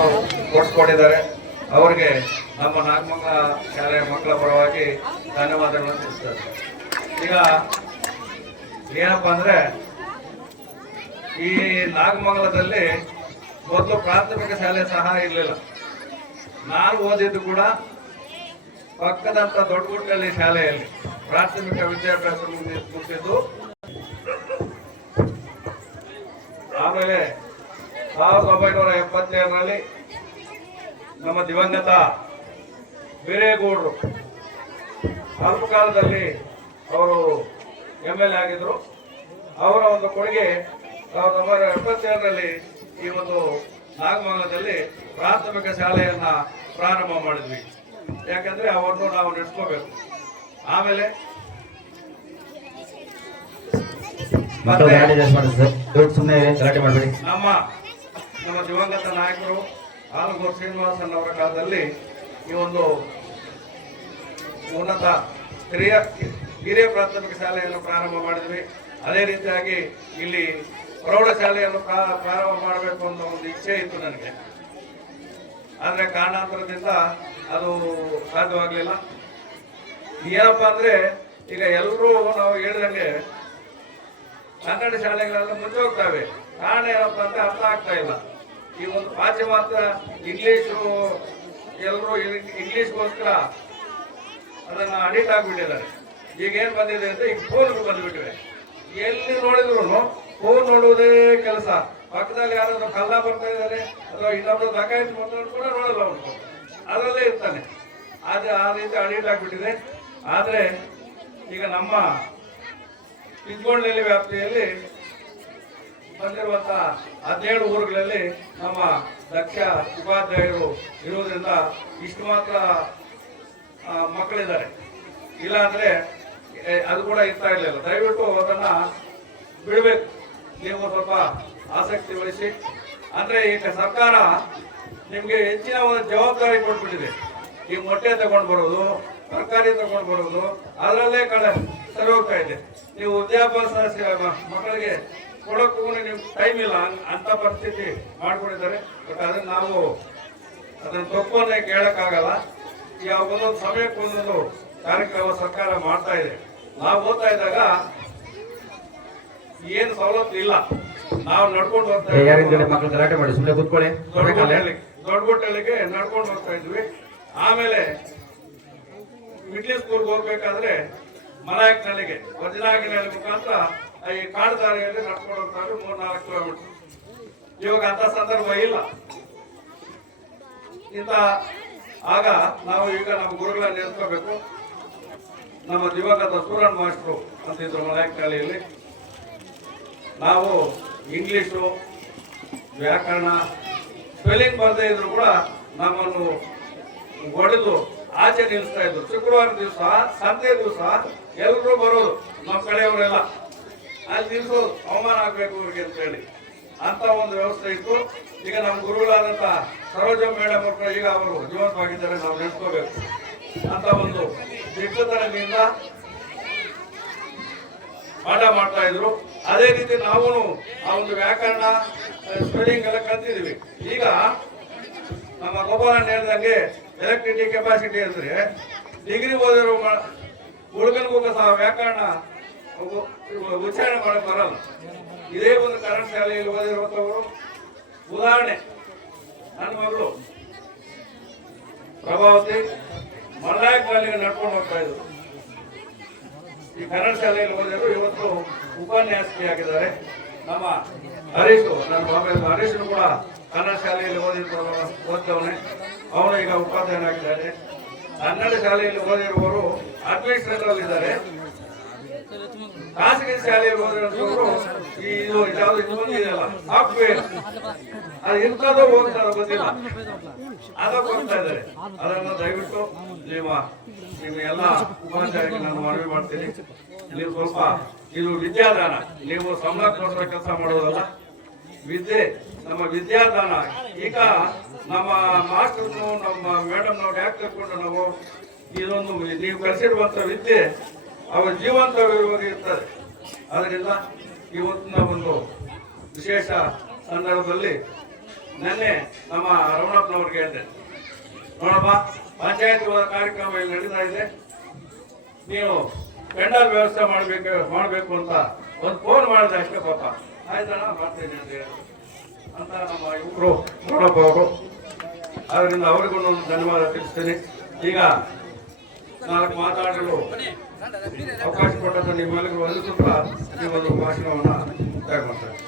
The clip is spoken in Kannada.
ಒಂದು ಕೊಡಿಸ್ಕೊಟ್ಟಿದ್ದಾರೆ. ಅವರಿಗೆ ನಮ್ಮ ನಾಗಮಂಗಲ ಶಾಲೆಯ ಮಕ್ಕಳ ಪರವಾಗಿ ಧನ್ಯವಾದಗಳನ್ನು ತಿಳಿಸ್ತಾರೆ. ಈಗ ಏನಪ್ಪ ಅಂದರೆ, ಈ ನಾಗಮಂಗಲದಲ್ಲಿ ಮೊದಲು ಪ್ರಾಥಮಿಕ ಶಾಲೆ ಸಹ ಇರಲಿಲ್ಲ. ನಾನು ಓದಿದ್ದು ಕೂಡ ಪಕ್ಕದಂತ ದೊಡ್ಡಗುಟ್ಟಲ್ಲಿ ಶಾಲೆಯಲ್ಲಿ ಪ್ರಾಥಮಿಕ ವಿದ್ಯಾಭ್ಯಾಸ ಮುಗಿಸಿದ್ದು. ಆಮೇಲೆ 1977ರಲ್ಲಿ ನಮ್ಮ ದಿವಂಗತ ಬೀರೇಗೌಡರು ಅಲ್ಪ ಕಾಲದಲ್ಲಿ ಅವರು MLA ಆಗಿದ್ರು. ಅವರ ಒಂದು ಕೊಡುಗೆ 1977ರಲ್ಲಿ ಈ ಒಂದು ನಾಗಮಂಗಲದಲ್ಲಿ ಪ್ರಾಥಮಿಕ ಶಾಲೆಯನ್ನ ಪ್ರಾರಂಭ ಮಾಡಿದ್ವಿ. ಯಾಕಂದ್ರೆ ಅವರನ್ನು ನಾವು ನಡೆಸ್ಕೋಬೇಕು. ಆಮೇಲೆ ನಮ್ಮ ದಿವಂಗತ ನಾಯಕರು ಆಲೂರು ಶ್ರೀನಿವಾಸನ್ ಅವರ ಕಾಲದಲ್ಲಿ ಈ ಒಂದು ಉನ್ನತ ಹಿರಿಯ ಪ್ರಾಥಮಿಕ ಶಾಲೆಯನ್ನು ಪ್ರಾರಂಭ ಮಾಡಿದ್ವಿ. ಅದೇ ರೀತಿಯಾಗಿ ಇಲ್ಲಿ ಪ್ರೌಢಶಾಲೆಯನ್ನು ಪ್ರಾರಂಭ ಮಾಡಬೇಕು ಅಂತ ಒಂದು ಇಚ್ಛೆ ಇತ್ತು ನನಗೆ. ಆದರೆ ಕಾರಣಾಂತರದಿಂದ ಅದು ಸಾಧ್ಯವಾಗಲಿಲ್ಲ. ಏನಪ್ಪ ಅಂದ್ರೆ, ಈಗ ಎಲ್ಲರೂ ನಾವು ಹೇಳಿದಂಗೆ ಕನ್ನಡ ಶಾಲೆಗಳೆಲ್ಲ ಮುಂದೆ ಹೋಗ್ತವೆ. ಕಾರಣ ಏನಪ್ಪ ಅಂದ್ರೆ ಅರ್ಥ ಆಗ್ತಾ ಇಲ್ಲ. ಈ ಒಂದು ಪಾಶ್ಚಿಮಾತ್ಯ ಇಂಗ್ಲೀಷು, ಎಲ್ಲರೂ ಇಂಗ್ಲೀಷ್ಗೋಸ್ಕರ ಅದನ್ನು ಅಡಿಕ್ಟ್ ಆಗಿಬಿಟ್ಟಿದ್ದಾರೆ. ಈಗ ಏನು ಬಂದಿದೆ ಅಂದ್ರೆ, ಈಗ ಫೋನ್ಗಳು ಬಂದುಬಿಟ್ಟಿವೆ. ಎಲ್ಲಿ ನೋಡಿದ್ರು ಫೋನ್ ನೋಡುವುದೇ ಕೆಲಸ. ಪಕ್ಕದಲ್ಲಿ ಯಾರಾದ್ರೂ ಕಳ್ಳ ಬರ್ತಾ ಇದ್ದಾರೆ ಅಥವಾ ಇನ್ನೊಬ್ರು ಡಕಾಯಿತಿ ಮಕ್ಕಳು ಕೂಡ ನೋಡಲ್ಲ, ಅವನು ಅದರಲ್ಲೇ ಇರ್ತಾನೆ. ಆ ರೀತಿ ಅಡಿಕ್ಟ್ ಆಗಿಬಿಟ್ಟಿದೆ. ಆದರೆ ಈಗ ನಮ್ಮ ಕಿತ್ಕೊಂಡಲ್ಲಿ ವ್ಯಾಪ್ತಿಯಲ್ಲಿ ಬಂದಿರುವಂತಹ 17 ಊರುಗಳಲ್ಲಿ ನಮ್ಮ ದಕ್ಷ ಉಪಾಧ್ಯಾಯರು ಇರುವುದರಿಂದ ಇಷ್ಟು ಮಾತ್ರ ಮಕ್ಕಳಿದ್ದಾರೆ. ಇಲ್ಲಾಂದ್ರೆ ಅದು ಕೂಡ ಇರ್ತಾ ಇರಲಿಲ್ಲ. ದಯವಿಟ್ಟು ಅದನ್ನ ಬಿಡಬೇಕು. ನೀವು ಸ್ವಲ್ಪ ಆಸಕ್ತಿ ವಹಿಸಿ. ಅಂದ್ರೆ ಈಗ ಸರ್ಕಾರ ನಿಮ್ಗೆ ಹೆಚ್ಚಿನ ಒಂದು ಜವಾಬ್ದಾರಿ ಕೊಟ್ಬಿಟ್ಟಿದೆ. ಈ ಮೊಟ್ಟೆ ತಗೊಂಡು ಬರೋದು, ತರಕಾರಿ ತಗೊಂಡು ಬರೋದು, ಅದರಲ್ಲೇ ಸರಿ ಹೋಗ್ತಾ ಇದೆ. ನೀವು ವಿದ್ಯಾಭ್ಯಾಸ ಮಕ್ಕಳಿಗೆ ಕೊಡೋಕ್ಕೂ ನಿಮ್ಗೆ ಟೈಮ್ ಇಲ್ಲ ಅಂತ ಪರಿಸ್ಥಿತಿ ಮಾಡ್ಕೊಂಡಿದ್ದಾರೆ. ಬಟ್ ಅದನ್ನ ನಾವು ಅದನ್ನ ತಪ್ಪನ್ನೇ ಕೇಳಕ್ಕಾಗಲ್ಲ. ಈಗ ಒಂದೊಂದು ಸಮಯಕ್ಕೆ ಒಂದೊಂದು ಕಾರ್ಯಕ್ರಮ ಸರ್ಕಾರ ಮಾಡ್ತಾ ಇದೆ. ನಾವು ಓದ್ತಾ ಇದ್ದಾಗ ಏನು ಸವಲತ್ತು ಇಲ್ಲ. ನಾವು ನಡ್ಕೊಂಡು ಹೋಗ್ತಾ ಇದ್ವಿ. ದೊಡ್ಡಗುಟ್ಟಲ್ಲಿಗೆ ನಡ್ಕೊಂಡು ಹೋಗ್ತಾ ಇದ್ವಿ. ಆಮೇಲೆ ಮಿಡ್ಲ್ ಸ್ಕೂಲ್ಗೆ ಹೋಗ್ಬೇಕಾದ್ರೆ ಮಲಾಯಕ್ನಲ್ಲಿಗೆ ವಜ್ರಾಗಿನಲ್ಲಿ ಮುಖಾಂತರ ಈ ಕಾಡು ದಾರಿಯಲ್ಲಿ ನಡ್ಕೊಂಡು ಹೋಗ್ತಾರೆ 3-4 ಕಿಲೋಮೀಟರ್. ಇವಾಗ ಅಂತ ಸಂದರ್ಭ ಇಲ್ಲ. ಆಗ ನಾವು ಈಗ ನಮ್ಮ ಗುರುಗಳನ್ನ ನೆನೆಸ್ಕೋಬೇಕು. ನಮ್ಮ ದಿವಂಗತ ಸೂರನ್ ಮಾಸ್ಟ್ರು ಅಂತಿದ್ರು ಮಲಾಯಕ್ನಳ್ಳಿಯಲ್ಲಿ. ನಾವು ಇಂಗ್ಲಿಷು, ವ್ಯಾಕರಣ, ಸ್ಪೆಲ್ಲಿಂಗ್ ಬರದೇ ಇದ್ರು ಕೂಡ ನಮ್ಮನ್ನು ಹೊಡೆದು ಆಚೆ ನಿಲ್ಲಿಸ್ತಾ ಇದ್ರು. ಶುಕ್ರವಾರ ದಿವಸ, ಸಂತೆ ದಿವಸ ಎಲ್ಲರೂ ಬರೋದು, ನಮ್ಮ ಕಡೆಯವರೆಲ್ಲ ಅಲ್ಲಿ ನಿಲ್ಸೋದು, ಅವಮಾನ ಆಗ್ಬೇಕು ಇವ್ರಿಗೆ ಅಂತ ಹೇಳಿ. ಅಂತ ಒಂದು ವ್ಯವಸ್ಥೆ ಇತ್ತು. ಈಗ ನಮ್ಮ ಗುರುಗಳಾದಂತ ಸರೋಜ ಮೇಡಮ್ ಅವರು ಈಗ ಅವರು ಜೀವಂತವಾಗಿದ್ದಾರೆ, ನಾವು ನೆನೆಸ್ಕೋಬೇಕು. ಅಂತ ಒಂದು ದಿಟ್ಟತನದಿಂದ ಪಾಠ ಮಾಡ್ತಾ ಇದ್ರು. ಅದೇ ರೀತಿ ನಾವು ಆ ಒಂದು ವ್ಯಾಕರಣ, ಸ್ಪೆಲ್ಲಿಂಗ್ ಎಲ್ಲ ಕಲ್ತಿದ್ವಿ. ಈಗ ನಮ್ಮ ಗೋಪಾಲಣ್ಣ ಹೇಳ್ದಂಗೆ ಎಲೆಕ್ಟ್ರಿಟಿ ಕೆಪಾಸಿಟಿ ಅಂದ್ರೆ ಡಿಗ್ರಿ ಓದಿರೋ ಹುಡುಗನಿಗೂ ಸಹ ವ್ಯಾಕರಣ ಉಚ್ಚಾರಣೆ ಮಾಡಕ್ ಬರಲ್ಲ. ಇದೇ ಒಂದು ಕನ್ನಡ ಶಾಲೆಯಲ್ಲಿ ಓದಿರುವಂತವರು. ಉದಾಹರಣೆ, ನನ್ನ ಮಗಳು ಪ್ರಭಾವತಿ ಮಲ್ಲಾಯಕ್ನಲ್ಲಿಗೆ ನಡ್ಕೊಂಡು ಹೋಗ್ತಾ ಇದ್ರು. ಈ ಕನ್ನಡ ಶಾಲೆಯಲ್ಲಿ ಓದಿದ್ರು. ಇವತ್ತು ಉಪನ್ಯಾಸಕಿ ಆಗಿದ್ದಾರೆ. ನಮ್ಮ ಹರೀಶು, ನನ್ನ ಬಾಬೆ ಹರೀಶನು ಕೂಡ ಕನ್ನಡ ಶಾಲೆಯಲ್ಲಿ ಓದಿದ್ದವನೇ. ಅವನು ಈಗ ಉಪಾಧ್ಯಾಯನಾಗಿದ್ದಾನೆ. ಕನ್ನಡ ಶಾಲೆಯಲ್ಲಿ ಓದಿರುವವರು ಅಡ್ಮಿನಿಸ್ಟ್ರೇಟರ್ ಇದ್ದಾರೆ. ಖಾಸಗಿ ಶಾಲೆಯಲ್ಲಿ ಓದಿರೋರು ಇದು ಯಾವ್ದು ಬಂದಿದೆಯಲ್ಲ ಸಾಫ್ಟ್ವೇರ್, ಅದು ಇಂಥದ್ದು ಹೋಗ್ತಾರ ಗೊತ್ತಿಲ್ಲ, ಅದಕ್ಕೆ ಹೋಗ್ತಾ ಇದ್ದಾರೆ. ಅದನ್ನು ದಯವಿಟ್ಟು ನಿಮ್ಮ ಎಲ್ಲ ಉಪಾಧ್ಯಾಯರಿಗೆ ನಾನು ಮನವಿ ಮಾಡ್ತೀನಿ. ನೀವು ಸ್ವಲ್ಪ ಇದು ವಿದ್ಯಾದಾನ, ನೀವು ಸಂಬಳ ಕೊಡುವ ಕೆಲಸ ಮಾಡೋದಲ್ಲ, ವಿದ್ಯೆ ನಮ್ಮ ವಿದ್ಯಾದಾನ. ಈಗ ನಮ್ಮ ಮಾಸ್ಟರ್ನು ನಮ್ಮ ಮೇಡಮ್ ನಾವು ಯಾಕೆ ಕರ್ಕೊಂಡು ನಾವು ಇದೊಂದು ನೀವು ಕಲಿಸಿರುವಂತ ವಿದ್ಯೆ ಅವರ ಜೀವಂತವಾಗಿ ಇರ್ತದೆ. ಅದರಿಂದ ಇವತ್ತಿನ ಒಂದು ವಿಶೇಷ ಸಂದರ್ಭದಲ್ಲಿ ನಿನ್ನೆ ನಮ್ಮ ರಮಣಪ್ಪನವ್ರಿಗೆ ಹೇಳಿದೆ, ನೋಡಪ್ಪ ಪಂಚಾಯತ್ ಕಾರ್ಯಕ್ರಮ ಇಲ್ಲಿ ನಡೀತಾ ಇದೆ, ನೀವು ಪೆಂಡಲ್ ವ್ಯವಸ್ಥೆ ಮಾಡಬೇಕು ಅಂತ ಒಂದು ಫೋನ್ ಮಾಡಿದೆ ಅಷ್ಟೇ ಪಾಪ. ಆಯ್ತಣ್ಣ ಮಾಡ್ತೇನೆ ಅಂತ ಹೇಳಿ ಅಂತ ನಮ್ಮ ಯುವಕರು ನೋಡಪ್ಪ ಅವರು. ಅದರಿಂದ ಅವರಿಗೂ ಒಂದು ಧನ್ಯವಾದ ತಿಳಿಸ್ತೇನೆ. ಈಗ ನಾಲ್ಕು ಮಾತಾಡಲು ಅವಕಾಶ ಕೊಟ್ಟದ್ದು ನಿಮ್ಮೆಲ್ಲರಿಗೂ ಒಂದು ಸ್ವಲ್ಪ ಈ ಒಂದು ಭಾಷಣವನ್ನು ತಗೊಂಡ್ತಾರೆ.